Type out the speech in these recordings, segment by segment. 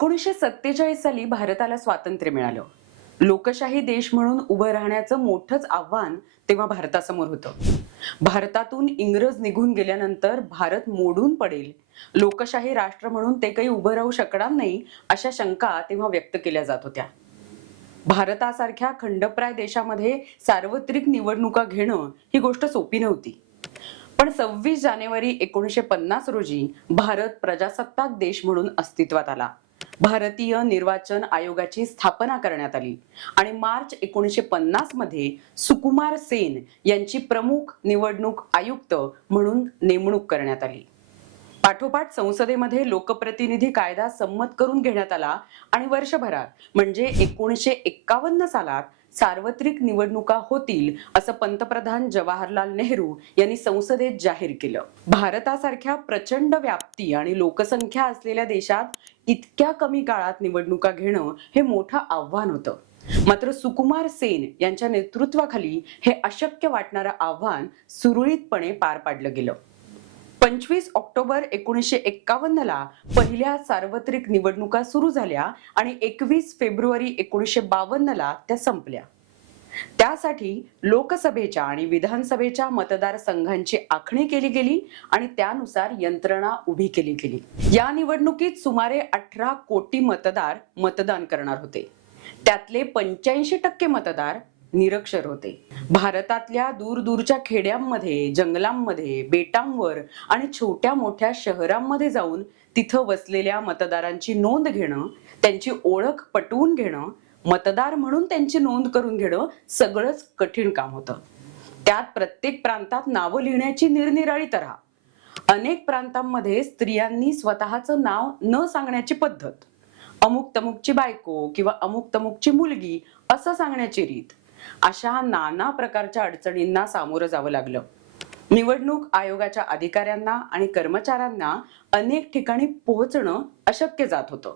एकोणीसशे सत्तेचाळीस साली भारताला स्वातंत्र्य मिळालं. लोकशाही देश म्हणून उभं राहण्याचं मोठंच आव्हान तेव्हा भारतासमोर होतं. भारतातून इंग्रज निघून गेल्यानंतर भारत मोडून पडेल. लोकशाही राष्ट्र म्हणून ते काही उभं राहू शकणार नाही अशा शंका तेव्हा व्यक्त केल्या जात होत्या. भारतासारख्या खंडप्राय देशामध्ये सार्वत्रिक निवडणुका घेणं ही गोष्ट सोपी नव्हती. पण सव्वीस जानेवारी एकोणीसशे पन्नास रोजी भारत प्रजासत्ताक देश म्हणून अस्तित्वात आला. भारतीय निर्वाचन आयोगाची स्थापना करण्यात आली. आणि मार्च एकोणीसशे पन्नासमध्ये सुकुमार सेन यांची प्रमुख निवडणूक आयुक्त म्हणून नेमणूक करण्यात आली. पाठोपाठ संसदेमध्ये लोकप्रतिनिधी कायदा संमत करून घेण्यात आला आणि वर्षभरात म्हणजे एकोणीसशे एक्कावन्न सालात सार्वत्रिक निवडणुका होतील असं पंतप्रधान जवाहरलाल नेहरू यांनी संसदेत जाहीर केलं. भारतासारख्या प्रचंड व्याप्ती आणि लोकसंख्या असलेल्या देशात इतक्या कमी काळात निवडणुका घेणं हे मोठं आव्हान होतं. मात्र सुकुमार सेन यांच्या नेतृत्वाखाली हे अशक्य वाटणारं आव्हान सुरळीतपणे पार पाडलं गेलं. पंचवीस ऑक्टोबर एकोणीसशे एक्कावन्न ला पहिल्या सार्वत्रिक निवडणुका सुरू झाल्या आणि एकवीस फेब्रुवारी एकोणीसशे बावन्न ला त्या संपल्या. त्यासाठी लोकसभेच्या आणि विधानसभेच्या मतदारसंघांची आखणी केली गेली आणि त्यानुसार यंत्रणा उभी केली गेली. या निवडणुकीत सुमारे अठरा कोटी मतदार मतदान करणार होते. त्यातले पंच्याऐंशी टक्के मतदार निरक्षर होते. भारतातल्या दूरदूरच्या खेड्यांमध्ये जंगलांमध्ये बेटांवर आणि छोट्या मोठ्या शहरांमध्ये जाऊन तिथं वसलेल्या मतदारांची नोंद घेणं त्यांची ओळख पटवून घेणं मतदार म्हणून त्यांची नोंद करून घेणं सगळंच कठीण काम होतं. त्यात प्रत्येक प्रांतात नावं लिहिण्याची निरनिराळी तऱ्हा. अनेक प्रांतांमध्ये स्त्रियांनी स्वतःचं नाव न सांगण्याची पद्धत. अमुक तमुकची बायको किंवा अमुक तमुकची मुलगी असं सांगण्याची रीत. अशा नाना प्रकारच्या अडचणींना सामोरं जावं लागलं. निवडणूक आयोगाच्या अधिकाऱ्यांना आणि कर्मचाऱ्यांना अनेक ठिकाणी पोहोचणं अशक्य जात होतं.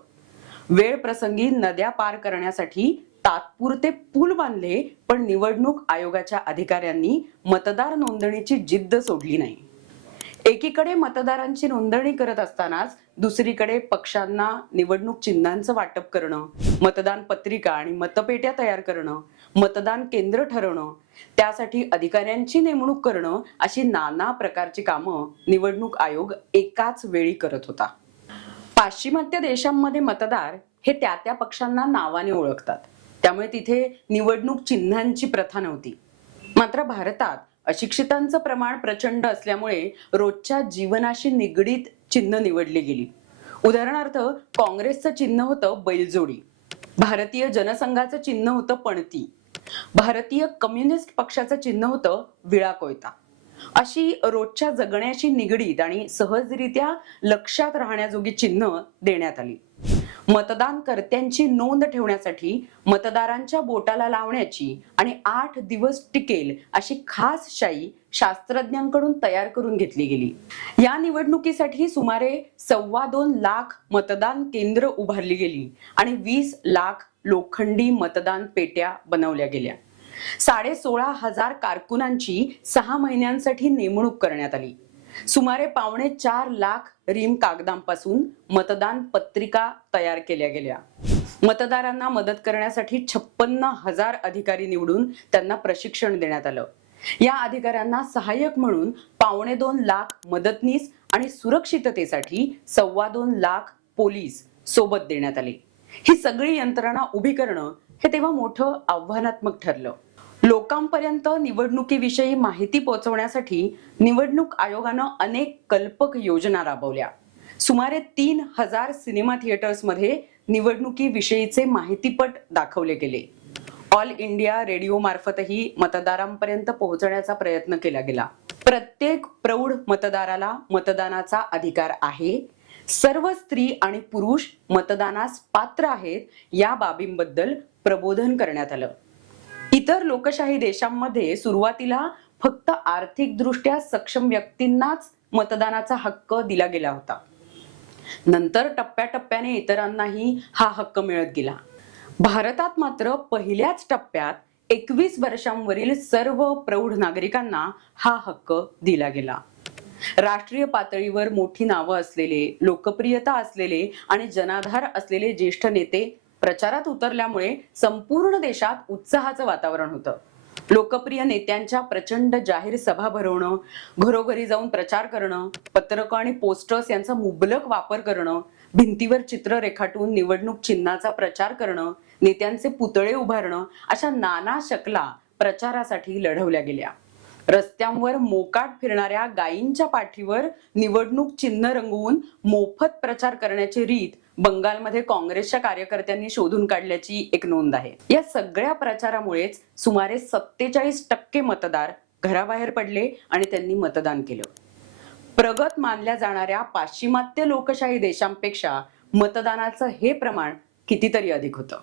वेळ प्रसंगी नद्या पार करण्यासाठी तात्पुरते पूल बांधले पण निवडणूक आयोगाच्या अधिकाऱ्यांनी मतदार नोंदणीची जिद्द सोडली नाही. एकीकडे मतदारांची नोंदणी करत असतानाच दुसरीकडे पक्षांना निवडणूक चिन्हांचं वाटप करणं मतदान पत्रिका आणि मतपेट्या तयार करणं मतदान केंद्र ठरवणं त्यासाठी अधिकाऱ्यांची नेमणूक करणं अशी नाना प्रकारची कामं निवडणूक आयोग एकाच वेळी करत होता. पाश्चिमात्य देशांमध्ये मतदार हे त्या त्या पक्षांना नावाने ओळखतात. त्यामुळे तिथे निवडणूक चिन्हांची प्रथा नव्हती. मात्र भारतात अशिक्षितांचं प्रमाण प्रचंड असल्यामुळे रोजच्या जीवनाशी निगडीत चिन्ह निवडली गेली. उदाहरणार्थ काँग्रेसचं चिन्ह होतं बैलजोडी. भारतीय जनसंघाचं चिन्ह होतं पणती. भारतीय कम्युनिस्ट पक्षाचं चिन्ह होतं विळा कोयता अशी रोजच्या जगण्याशी निगडीत आणि सहजरित्या लक्षात राहण्याजोगी चिन्ह देण्यात आली. मतदान कर्त्यांची नोंद ठेवण्यासाठी मतदारांच्या बोटाला लावण्याची आणि आठ दिवस टिकेल अशी खास शाई शास्त्रज्ञांकडून तयार करून घेतली गेली. या निवडणुकीसाठी सुमारे सव्वा दोन लाख मतदान केंद्र उभारली गेली आणि वीस लाख लोखंडी मतदान पेट्या बनवल्या गेल्या. साडे सोळा हजार कारकुनांची सहा महिन्यांसाठी नेमणूक करण्यात आली. सुमारे पावणे चार लाख रिम कागदांपासून मतदान पत्रिका तयार केल्या गेल्या. मतदारांना मदत करण्यासाठी छप्पन्न हजार अधिकारी निवडून त्यांना प्रशिक्षण देण्यात आलं. या अधिकाऱ्यांना सहाय्यक म्हणून पावणे दोन लाख मदतनीस आणि सुरक्षिततेसाठी सव्वा दोन लाख पोलीस सोबत देण्यात आले. ही सगळी यंत्रणा उभी करणं हे तेव्हा मोठं आव्हानात्मक ठरलं. लोकांपर्यंत निवडणुकीविषयी माहिती पोहोचवण्यासाठी निवडणूक आयोगानं अनेक कल्पक योजना राबवल्या. सुमारे तीन हजार सिनेमा थिएटर्समध्ये निवडणुकीविषयीचे माहितीपट दाखवले गेले. ऑल इंडिया रेडिओ मार्फतही मतदारांपर्यंत पोहोचण्याचा प्रयत्न केला गेला. प्रत्येक प्रौढ मतदाराला मतदानाचा अधिकार आहे. सर्व स्त्री आणि पुरुष मतदानास पात्र आहेत या बाबींबद्दल प्रबोधन करण्यात आलं. इतर लोकशाही देशांमध्ये सुरुवातीला फक्त आर्थिकदृष्ट्या सक्षम व्यक्तींनाच मतदानाचा हक्क दिला गेला होता. नंतर टप्प्याटप्प्याने इतरांनाही हा हक्क मिळत गेला. भारतात मात्र पहिल्याच टप्प्यात एकवीस वर्षांवरील सर्व प्रौढ नागरिकांना हा हक्क दिला गेला. राष्ट्रीय पातळीवर मोठी नावं असलेले लोकप्रियता असलेले आणि जनाधार असलेले ज्येष्ठ नेते प्रचारात उतरल्यामुळे संपूर्ण देशात उत्साहाचं वातावरण होतं. लोकप्रिय नेत्यांच्या प्रचंड जाहीर सभा भरवणं घरोघरी जाऊन प्रचार करणं पत्रकं आणि पोस्टर्स यांचा मुबलक वापर करणं भिंतीवर चित्र रेखाटून निवडणूक चिन्हाचा प्रचार करणं नेत्यांचे पुतळे उभारणं अशा नाना शकला प्रचारासाठी लढवल्या गेल्या. रस्त्यांवर मोकाट फिरणाऱ्या गायींच्या पाठीवर निवडणूक चिन्ह रंगवून मोफत प्रचार करण्याची रीत बंगालमध्ये काँग्रेसच्या कार्यकर्त्यांनी शोधून काढल्याची एक नोंद आहे. या सगळ्या प्रचारामुळेच सुमारे सत्तेचाळीस टक्के मतदार घराबाहेर पडले आणि त्यांनी मतदान केलं. प्रगत मानल्या जाणाऱ्या पाश्चिमात्य लोकशाही देशांपेक्षा मतदानाचं हे प्रमाण कितीतरी अधिक होतं.